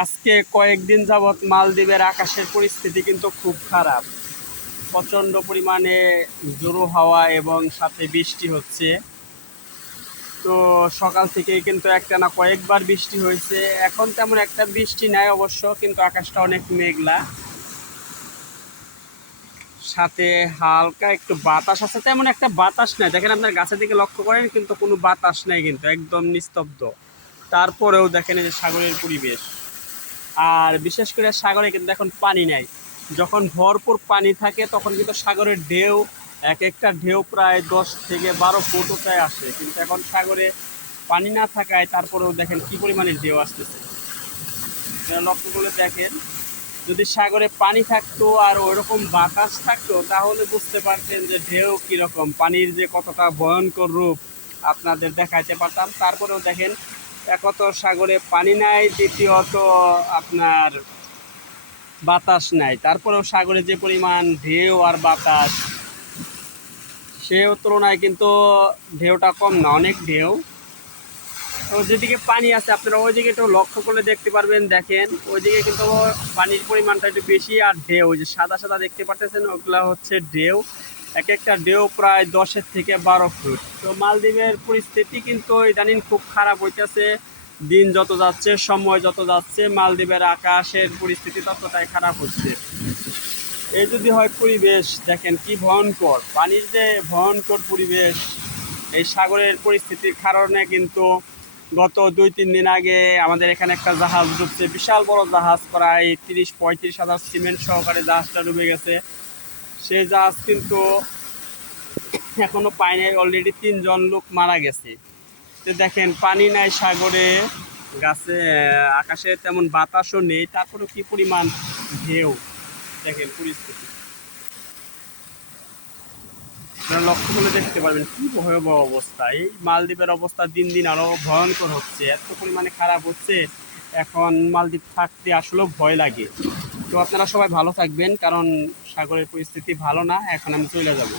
আজকে কয়েকদিন যাবৎ মালদ্বীপের আকাশের পরিস্থিতি কিন্তু খুব খারাপ। প্রচণ্ড পরিমাণে জোরো হাওয়া এবং সাথে বৃষ্টি হচ্ছে। তো সকাল থেকেই কিন্তু একটানা কয়েকবার বৃষ্টি হয়েছে। এখন তেমন একটা বৃষ্টি নাই অবশ্য, কিন্তু আকাশটা অনেক মেঘলা, সাথে হালকা একটু বাতাস আছে। তেমন একটা বাতাস নাই, দেখেন আপনার গাছের দিকে লক্ষ্য করেন, কিন্তু কোনো বাতাস নাই, কিন্তু একদম নিস্তব্ধ। তারপরেও দেখেন এই যে সাগরের পরিবেশ। আর বিশেষ করে সাগরে কিন্তু এখন পানি নাই। যখন ভরপুর পানি থাকে তখন কিন্তু সাগরের ঢেউ, এক একটা ঢেউ প্রায় 10 থেকে 12 ফুট উঁচায় আসে, কিন্তু এখন সাগরে পানি না থাকায় তারপরেও দেখেন কি পরিমাণে ঢেউ আসতেছে। লক্ষ্য করে দেখেন, যদি সাগরে পানি থাকতো আর ওইরকম বাতাস থাকতো তাহলে বুঝতে পারতেন যে ঢেউ কীরকম, পানির যে কতটা ভয়ঙ্কর রূপ আপনাদের দেখাইতে পারতাম। তারপরেও দেখেন, একত সাগরে পানি নাই, দ্বিতীয়ত আপনার বাতাস নাই, তারপরেও সাগরে যে পরিমাণ ঢেউ আর বাতাস, সেও তুলনায় কিন্তু ঢেউটা কম না, অনেক ঢেউ। তো যেদিকে পানি আছে আপনারা ওই দিকে একটু লক্ষ্য করলে দেখতে পারবেন। দেখেন ওইদিকে কিন্তু পানির পরিমাণটা একটু বেশি, আর ঢেউ যে সাদা সাদা দেখতে পাচ্ছেন ওগুলা হচ্ছে ঢেউ। এক একটা ঢেউ প্রায় 10 থেকে 12 ফুট। তো মালদ্বীপের পরিস্থিতি কিন্তু ইদানিং খুব খারাপ হইতেছে। দিন যত যাচ্ছে, সময় যত যাচ্ছে, মালদ্বীপের আকাশের পরিস্থিতি ততটাই খারাপ হচ্ছে। এই যদি হয় পরিবেশ, দেখেন কি ভয়ঙ্কর পানির যে ভয়ঙ্কর পরিবেশ। এই সাগরের পরিস্থিতির কারণে কিন্তু গত 2-3 দিন আগে আমাদের এখানে একটা জাহাজ ডুবছে, বিশাল বড় জাহাজ, প্রায় 30-35 হাজার সিমেন্ট সহকারে জাহাজটা ডুবে গেছে। সেই জাহাজ কিন্তু এখনো পায় নাই, অলরেডি 3 জন লোক মারা গেছে। তো দেখেন পানি নাই সাগরে, গাছে আকাশে তেমন বাতাসও নেই, তারপরেও কি পরিমাণ ঢেউ, দেখেন পরিস্থিতি আপনারা লক্ষ্য করলে দেখতে পারবেন কি ভয়াবহ অবস্থা। এই মালদ্বীপের অবস্থা দিন দিন আরো ভয়ঙ্কর হচ্ছে, এত পরিমাণে খারাপ হচ্ছে, এখন মালদ্বীপ থাকতে আসলেও ভয় লাগে। তো আপনারা সবাই ভালো থাকবেন, কারণ সাগরের পরিস্থিতি ভালো না। এখন আমি চলে যাব।